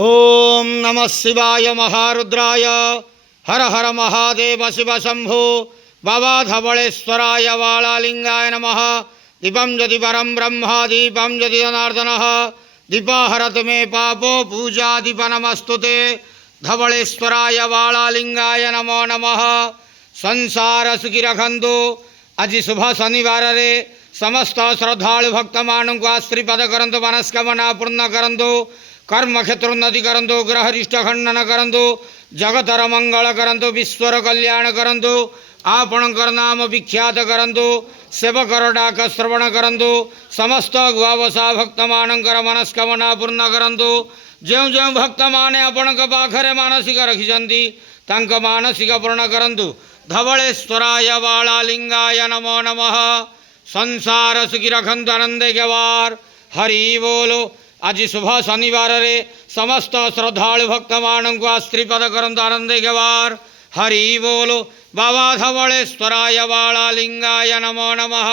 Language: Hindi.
ओम नमः शिवाय महारुद्राय हर हर महादेव शिव शंभो बाबा धवलेश्वराय वालालिंगाय नमः। दीपं यदि परं ब्रह्म दीपं यदि जनार्दनः दीपाहरत मे पापो पूजा दीप नमस्तुते। धवलेश्वराय वालालिंगाय नमो नमः। संसार सुखी रखंतु। आज शुभ शनिवार रे समस्त श्रद्धालु भक्त मानू को आश्रीपद करंतु, मनस्कामना पूर्ण करंतु, कर्म क्षेत्र उन्नति करंतु, ग्रह रिष्ट खंडन करंतु, जगतर मंगल करंतु, विश्वर कल्याण करंतु, आपणकर नाम विख्यात करंतु, सेवकर डाक श्रवण करंतु, समस्त गुआवसा भक्त मानकर मनस्कामना पूर्ण करंतु। जो जो भक्त माने आपण पाखरे मानसिक रखिछंती तांक मानसिक पूर्ण करंतु। धवलेश्वराय वालालिंगाय नमो नमः। संसार सुखी रखंतु, आनंद गवार। हरि बोलो। आज शुभ शनिवार रे समस्त श्रद्धालु भक्त मानू को आश्रीपद करंतु, आनंद गवार। हरि बोलो। बाबा धवलेश्वराय वालालिंगाय नमो नमः।